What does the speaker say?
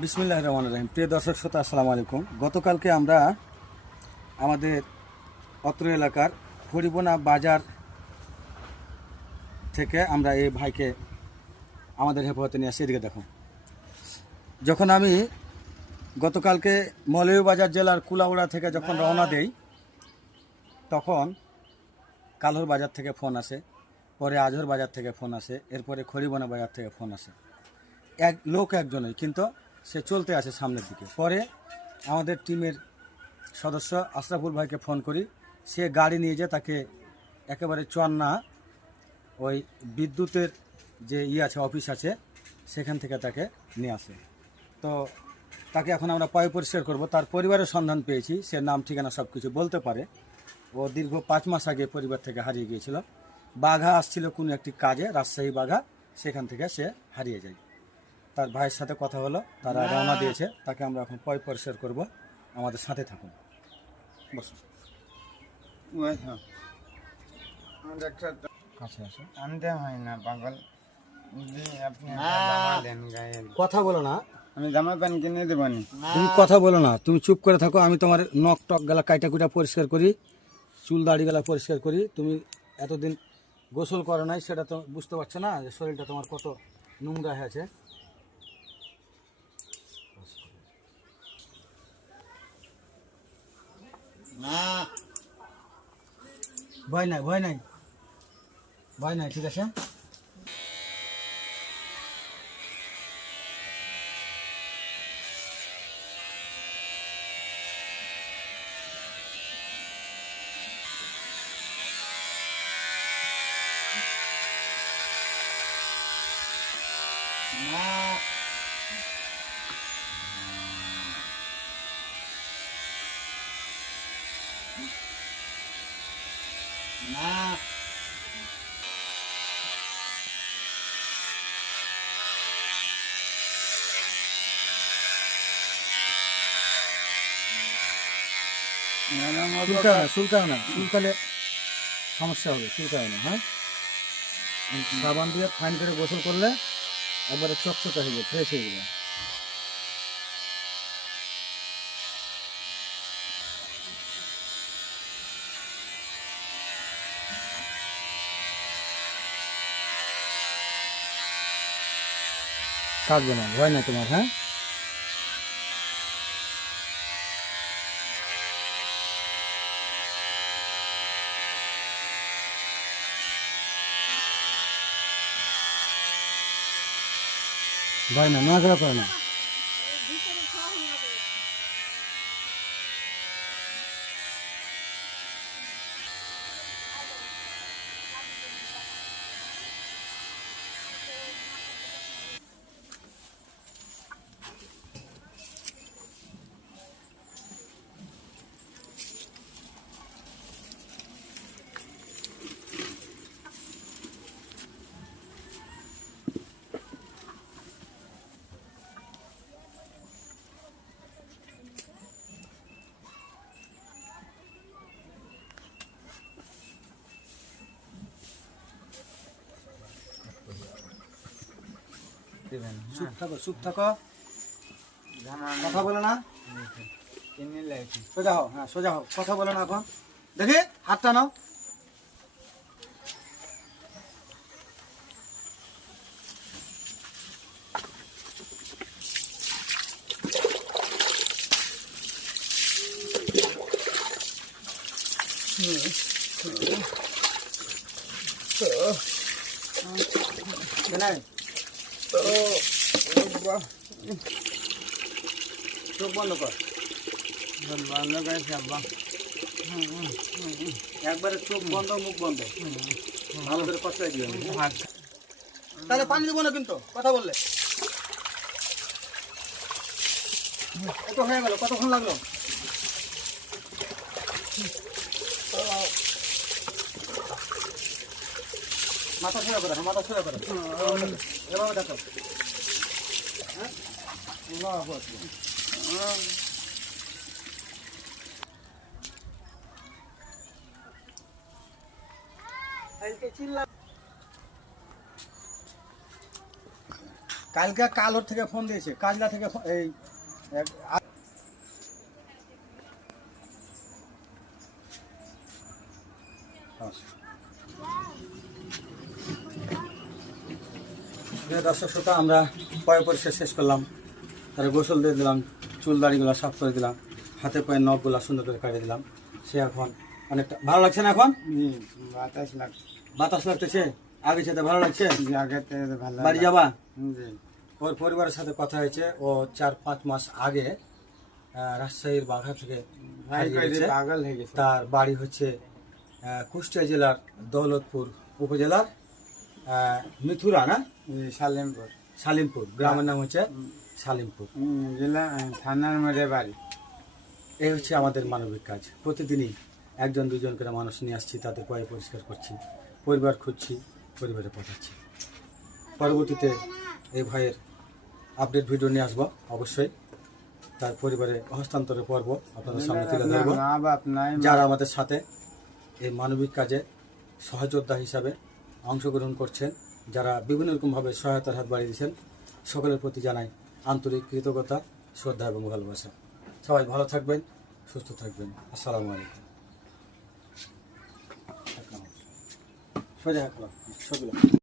বিসমুল্লাহ রহমান রহিম। প্রিয় দর্শক, শ্রোতা, আসসালামু আলাইকুম। গতকালকে আমরা আমাদের অত্র এলাকার হরিবোনা বাজার থেকে আমরা এই ভাইকে আমাদের হেফাজতে নিয়ে আসি এদিকে দেখো যখন আমি গতকালকে মৌলভীবাজার জেলার কুলাউড়া থেকে যখন রওনা দেই, তখন কালহর বাজার থেকে ফোন আসে, পরে আজহর বাজার থেকে ফোন আসে, এরপরে খড়িবনা বাজার থেকে ফোন আসে। এক, লোক একজনই, কিন্তু সে চলতে আসে সামনের দিকে। পরে আমাদের টিমের সদস্য আশরাফুল ভাইকে ফোন করি। সে গাড়ি নিয়ে যেয়ে, তাকে একেবারে চন্না ওই বিদ্যুতের যে ই আছে, অফিস আছে, সেখান থেকে তাকে নিয়ে আসে। তো তাকে এখন আমরা পয় পরিষ্কার করব। তার পরিবারের সন্ধান পেয়েছি, সে নাম, ঠিকানা সব কিছু বলতে পারে। ও দীর্ঘ পাঁচ মাস আগে পরিবার থেকে হারিয়ে গিয়েছিল। বাঘা আসছিল কোনো একটি কাজে রাজশাহী বাঘা সেখান থেকে সে হারিয়ে যায়। তার ভাইয়ের সাথে কথা হলো তারা রওনা দিয়েছে তাকে আমরা এখন পয় পরিষ্কার করব। আমাদের সাথে থাকুন। বসুন। হ্যাঁ। কাছে আসো আনতে হয় না পাগল। কথা বলো না। আমি জামা প্যান্ট কিনে দেবানি তুমি কথা বলো না তুমি চুপ করে থাকো আমি তোমার নখ টক গেলা কাইটা কুইটা পরিষ্কার করি। চুল দাড়ি গেলা পরিষ্কার করি। তুমি এতদিন গোসল করো নাই সেটা তো বুঝতে পারছ না যে শরীরটা তোমার কত নোংরা হয়েছে ভয় নাই ভয় নাই। ভয় নাই ঠিক আছে? না চুলকাও না সমস্যা হবে চুলকাও না হ্যাঁ? সাবান দিয়ে ফাইন করে গোসল করলে একবারে চকচকা হয়ে যাবে ফ্রেশ হয়ে যাবে কাটবে না ভয় না তোমার হ্যাঁ? ভয় না নড়াচড়া করে না। দেবেন চুপ থাকো চুপ থাকো জামা কথা বলো না কিনে লেছি সোজা হও হ্যাঁ সোজা হও কথা বলো না এখন দেখি হাতটা নাও চোখ বন্ধ কর বন্ধ করেছে আব্বা একবারে চোখ বন্ধ মুখ বন্ধ ভালো করে কথা দিও তাহলে পানি দেবো না কিন্তু, কথা বললে। এত হয়ে গেল, কতক্ষণ লাগল? মাথা সোজা করে, মাথা সোজা করে। কালকে কালোর থেকে ফোন দিয়েছে কাজলা থেকে এই এক- আ- আচ্ছা। প্রিয় দর্শক শ্রোতা আমরা পয় পরিষ্কার শেষ করলাম। তারা গোসল দিয়ে দিলাম চুল দাড়িগুলো সাফ করে দিলাম হাতে পায়ের নখগুলো সুন্দর করে কাটিয়ে দিলাম। সে এখন অনেকটা ভালো লাগছে না এখন? বাতাস লাগছে। বাতাস লাগতেছে? আগে যেতে ভালো লাগছে? বাড়ি যাবা? ওর পরিবারের সাথে কথা হয়েছে ও চার পাঁচ মাস আগে রাজশাহীর বাঘা থেকে তার বাড়ি হচ্ছে কুষ্টিয়া জেলার দৌলতপুর উপজেলার মিথুরা না? সালেমপুর সালিমপুর গ্রামের নাম হচ্ছে সালিমপুর জেলা থানার মধ্যে বাড়ি। এই হচ্ছে আমাদের মানবিক কাজ। প্রতিদিনই একজন দুজন করে মানুষ নিয়ে আসছি তাদের পয় পরিষ্কার করছি পরিবার খুঁজছি পরিবারে পাঠাচ্ছি। পরবর্তীতে এই ভাইয়ের আপডেট ভিডিও নিয়ে আসব অবশ্যই। তার পরিবারে হস্তান্তরের পর্ব আপনাদের সামনে তুলে আপনার ধরবো। যারা আমাদের সাথে এই মানবিক কাজে সহযোদ্ধা হিসাবে অংশগ্রহণ করছেন যারা বিভিন্ন রকমভাবে সহায়তার হাত বাড়িয়ে দিয়েছেন, সকলের প্রতি জানাই আন্তরিক কৃতজ্ঞতা, শ্রদ্ধা এবং ভালোবাসা। সবাই ভালো থাকবেন, সুস্থ থাকবেন। আসসালামু আলাইকুম। সোজা ছবিগুলো